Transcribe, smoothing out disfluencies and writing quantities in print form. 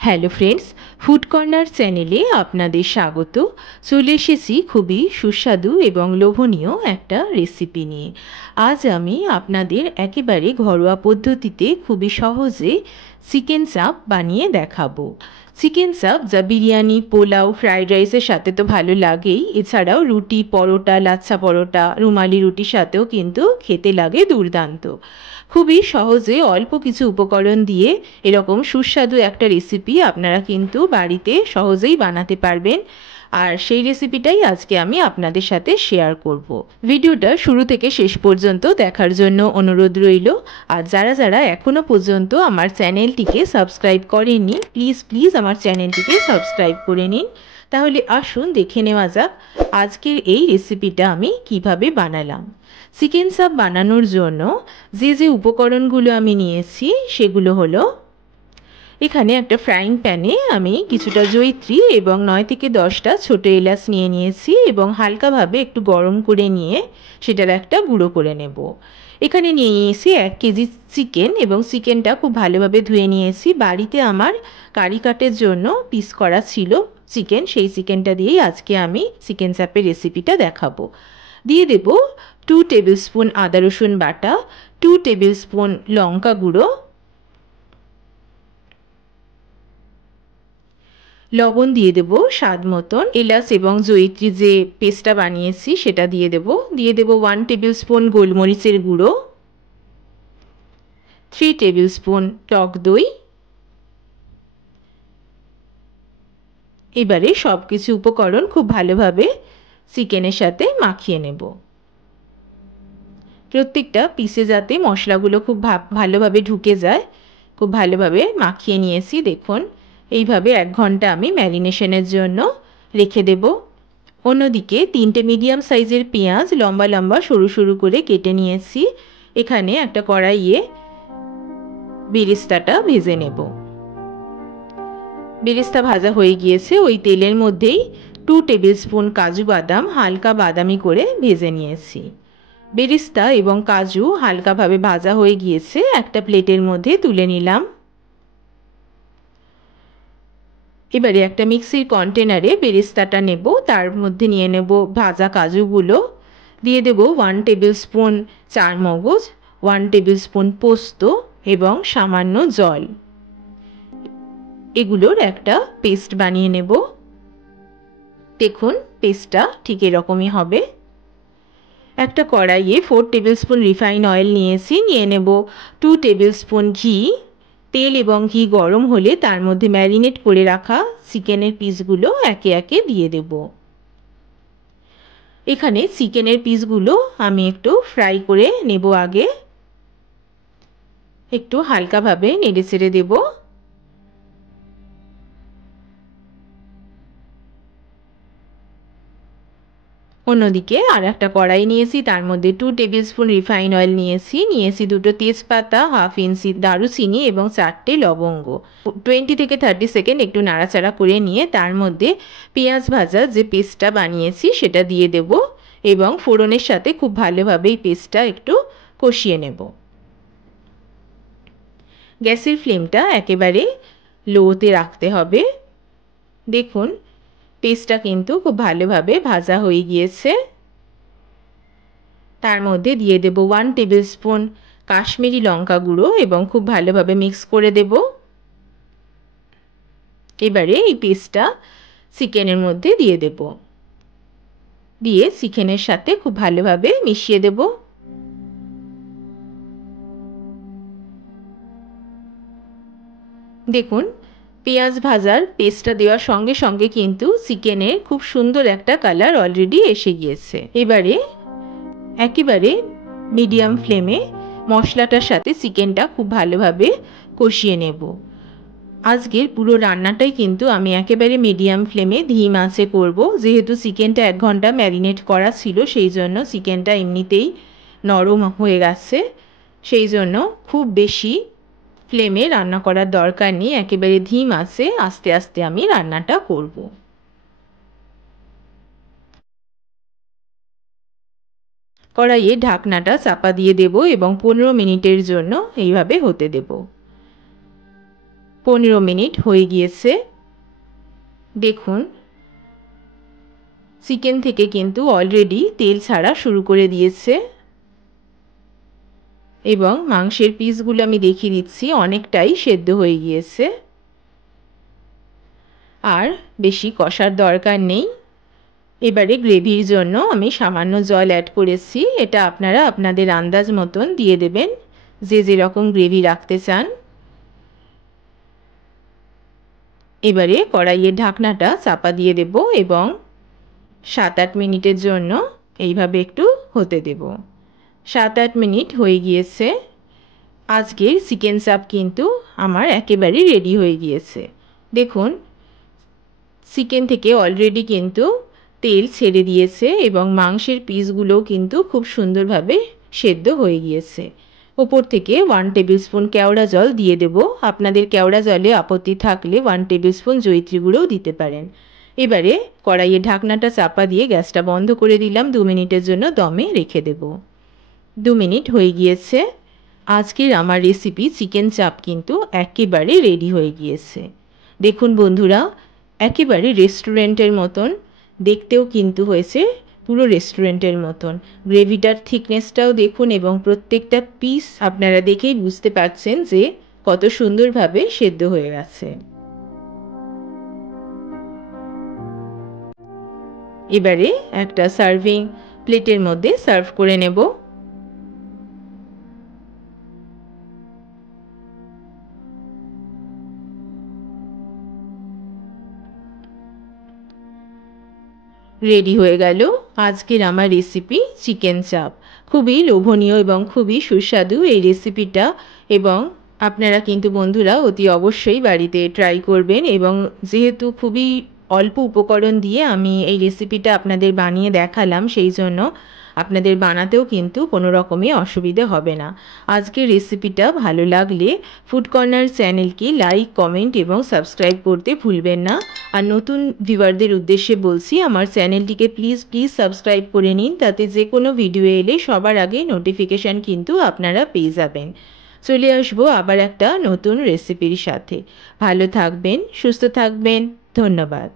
Hello friends, food corner চ্যানেলে আপনাদের স্বাগত। চলে এসেছি খুবই সুস্বাদু এবং লোভনীয় একটা রেসিপি নিয়ে। আজ আমি আপনাদের একেবারে ঘরোয়া পদ্ধতিতে খুবই সহজে চিকেন চাপ বানিয়ে দেখাবো। চিকেন চাপ যা বিরিয়ানি, পোলাও, ফ্রাইড রাইসের সাথে তো ভালো লাগেই, এছাড়াও রুটি, পরোটা, লাচ্ছা পরোটা, রুমালি রুটির সাথেও কিন্তু খেতে লাগে দুর্দান্ত। খুবই সহজে অল্প কিছু উপকরণ দিয়ে এরকম সুস্বাদু একটা রেসিপি আপনারা কিন্তু বাড়িতে সহজেই বানাতে পারবেন। আর সেই রেসিপিটাই আজকে আমি আপনাদের সাথে শেয়ার করব। ভিডিওটা শুরু থেকে শেষ পর্যন্ত দেখার জন্য অনুরোধ রইল। আর যারা যারা এখনও পর্যন্ত আমার চ্যানেলটিকে সাবস্ক্রাইব করেননি, প্লিজ প্লিজ আমার চ্যানেলটিকে সাবস্ক্রাইব করে নিন। তাহলে আসুন দেখে নেওয়া যাক আজকের এই রেসিপিটা আমি কিভাবে বানালাম। চিকেন চাপ বানানোর জন্য যে যে উপকরণগুলো আমি নিয়েছি সেগুলো হলো, এখানে একটা ফ্রাইং প্যানে আমি কিছুটা জয়িত্রী এবং 9 থেকে 10টা ছোটো এলাচ নিয়ে নিয়েছি এবং হালকাভাবে একটু গরম করে নিয়ে সেটার একটা গুঁড়ো করে নেব। এখানে নিয়ে নিয়েছি 1 কেজি চিকেন এবং চিকেনটা খুব ভালোভাবে ধুয়ে নিয়েছি। বাড়িতে আমার কারি কাটের জন্য পিস করা ছিল চিকেন, সেই চিকেনটা দিয়েই আজকে আমি চিকেন চাপের রেসিপিটা দেখাবো। দিয়ে দেব 2 টেবিল স্পুন আদা রসুন বাটা, 2 টেবিল স্পুন লঙ্কা গুঁড়ো, লবণ দিয়ে দেব স্বাদ মতন, এলাচ এবং জয়িত্রী যে পেস্টটা বানিয়েছি সেটা দিয়ে দেব। 1 টেবিল স্পুন গোলমরিচের গুঁড়ো, 3 টেবিল স্পুন টক দই। এবারে সব কিছু উপকরণ খুব ভালোভাবে চিকেনের সাথে মাখিয়ে নেব। প্রত্যেকটা পিসে যাতে মশলাগুলো খুব ভালোভাবে ঢুকে যায়, খুব ভালোভাবে মাখিয়ে নিয়েছি। দেখুন, এইভাবে 1 ঘন্টা আমি ম্যারিনেশনের জন্য রেখে দেব। অন্যদিকে 3টে মিডিয়াম সাইজের পেঁয়াজ লম্বা লম্বা সরু সরু করে কেটে নিয়েছি। এখানে একটা কড়াইয়ে বেরেস্তাটা ভেজে নেব। বেরেস্তা ভাজা হয়ে গিয়েছে, ওই তেলের মধ্যেই 2 টেবিল স্পুন কাজু বাদাম হালকা বাদামি করে ভেজে নিয়েছি। বেরেস্তা এবং কাজু হালকাভাবে ভাজা হয়ে গিয়েছে, একটা প্লেটের মধ্যে তুলে নিলাম। এবারে একটা মিক্সির কন্টেনারে বেরেস্তাটা নেব, তার মধ্যে নিয়ে নেব ভাজা কাজুগুলো, দিয়ে দেব 1 টেবিল স্পুন চারমগজ, 1 টেবিল স্পুন পোস্ত এবং সামান্য জল। এগুলোর একটা পেস্ট বানিয়ে নেব। দেখুন, পেস্টটা ঠিক এরকমই হবে। একটা কড়াইয়ে 4 টেবিল স্পুন রিফাইন অয়েল নিয়েছি, নিয়ে নেব 2 টেবিল স্পুন ঘি। তেল এবং ঘি গরম হলে তার মধ্যে ম্যারিনেট করে রাখা চিকেনের পিসগুলো একে একে দিয়ে দেব। এখানে চিকেনের পিসগুলো আমি একটু ফ্রাই করে নেব। আগে একটু হালকাভাবে নেড়ে চেড়ে দেব। অন্যদিকে আর একটা কড়াই নিয়েছি, তার মধ্যে 2 টেবিল স্পুন রিফাইন অয়েল নিয়েছি 2টো তেজপাতা, হাফ ইঞ্চি দারুচিনি এবং 4টে লবঙ্গ। 20 থেকে 30 সেকেন্ড একটু নাড়াচাড়া করে নিয়ে তার মধ্যে পেঁয়াজ ভাজা যে পেস্টটা বানিয়েছি সেটা দিয়ে দেব এবং ফোড়নের সাথে খুব ভালোভাবে এই পেস্টটা একটু কষিয়ে নেব। গ্যাসের ফ্লেমটা একেবারে লোতে রাখতে হবে। দেখুন, পেস্টটা কিন্তু খুব ভালোভাবে ভাজা হয়ে গিয়েছে। তার মধ্যে দিয়ে দেব 1 টেবিল স্পুন কাশ্মীরি লঙ্কা গুঁড়ো এবং খুব ভালোভাবে মিক্স করে দেব। এবারে এই পেস্টটা চিকেনের মধ্যে দিয়ে দেব, দিয়ে চিকেনের সাথে খুব ভালোভাবে মিশিয়ে দেব। দেখুন, পেঁয়াজ ভাজার পেস্টটা দেওয়ার সঙ্গে সঙ্গে কিন্তু চিকেনের খুব সুন্দর একটা কালার অলরেডি এসে গিয়েছে। এবারে একেবারে মিডিয়াম ফ্লেমে মশলাটার সাথে চিকেনটা খুব ভালোভাবে কষিয়ে নেব। আজকের পুরো রান্নাটাই কিন্তু আমি একেবারে মিডিয়াম ফ্লেমে ধিম আঁচে করব, যেহেতু চিকেনটা 1 ঘন্টা ম্যারিনেট করা ছিল, সেই জন্য চিকেনটা এমনিতেই নরম হয়ে গেছে। সেই জন্য খুব বেশি ফ্লেমে রান্না করার দরকার নেই, একেবারে ধিম আঁচে আস্তে আস্তে আমি রান্নাটা করব। কড়াইয়ে ঢাকনাটা চাপা দিয়ে দেব এবং 15 মিনিটের জন্য এইভাবে হতে দেব। 15 মিনিট হয়ে গিয়েছে। দেখুন চিকেন থেকে কিন্তু অলরেডি তেল ছাড়া শুরু করে দিয়েছে এবং মাংসের পিসগুলো আমি দেখিয়ে দিচ্ছি অনেকটাই সেদ্ধ হয়ে গিয়েছে। আর বেশি কষার দরকার নেই। এবারে গ্রেভির জন্য আমি সামান্য জল অ্যাড করেছি, এটা আপনারা আপনাদের আন্দাজ মতন দিয়ে দেবেন, যে যেরকম গ্রেভি রাখতে চান। এবারে কড়াইয়ের ঢাকনাটা চাপা দিয়ে দেব এবং 7-8 মিনিটের জন্য এইভাবে একটু হতে দেব। 7-8 মিনিট হয়ে গিয়েছে। আজকের চিকেন চাপ কিন্তু আমার একেবারে রেডি হয়ে গিয়েছে। দেখুন চিকেন থেকে অলরেডি কিন্তু তেল ছেড়ে দিয়েছে এবং মাংসের পিসগুলোও কিন্তু খুব সুন্দরভাবে সেদ্ধ হয়ে গিয়েছে। ওপর থেকে 1 টেবিল স্পুন কেওড়া জল দিয়ে দেব। আপনাদের কেওড়া জলে আপত্তি থাকলে 1 টেবিল স্পুন জয়িত্রী গুঁড়োও দিতে পারেন। এবারে কড়াইয়ের ঢাকনাটা চাপা দিয়ে গ্যাসটা বন্ধ করে দিলাম, 2 মিনিটের জন্য দমে রেখে দেব। 2 মিনিট হয়ে গিয়েছে। আজকের আমার রেসিপি চিকেন চাপ কিন্তু একেবারে রেডি হয়ে গিয়েছে। দেখুন বন্ধুরা, একেবারে রেস্টুরেন্টের মতন দেখতেও কিন্তু হয়েছে, পুরো রেস্টুরেন্টের মতন। গ্রেভিটার থিকনেসটাও দেখুন এবং প্রত্যেকটা পিস আপনারা দেখেই বুঝতে পারছেন যে কত সুন্দরভাবে সেদ্ধ হয়ে গেছে। এবারে একটা সার্ভিং প্লেটের মধ্যে সার্ভ করে নেব। রেডি হয়ে গেল আজকের আমার রেসিপি চিকেন চাপ। খুবই লোভনীয় এবং খুবই সুস্বাদু এই রেসিপিটা, এবং আপনারা কিন্তু বন্ধুরা অতি অবশ্যই বাড়িতে ট্রাই করবেন। এবং যেহেতু খুবই অল্প উপকরণ দিয়ে আমি এই রেসিপিটা আপনাদের বানিয়ে দেখালাম, সেই জন্য আপনাদের বানাতেও কিন্তু কোনো রকমই অসুবিধে হবে না। আজকের রেসিপিটা ভালো লাগলে ফুড কর্নার চ্যানেলকে লাইক, কমেন্ট এবং সাবস্ক্রাইব করতে ভুলবেন না। আর নতুন ভিউয়ারদের উদ্দেশ্যে বলছি, আমার চ্যানেলটিকে প্লিজ সাবস্ক্রাইব করে নিন, তাতে যে কোনো ভিডিও এলে সবার আগে নোটিফিকেশান কিন্তু আপনারা পেয়ে যাবেন। চলে আসবো আবার একটা নতুন রেসিপির সাথে। ভালো থাকবেন, সুস্থ থাকবেন, ধন্যবাদ।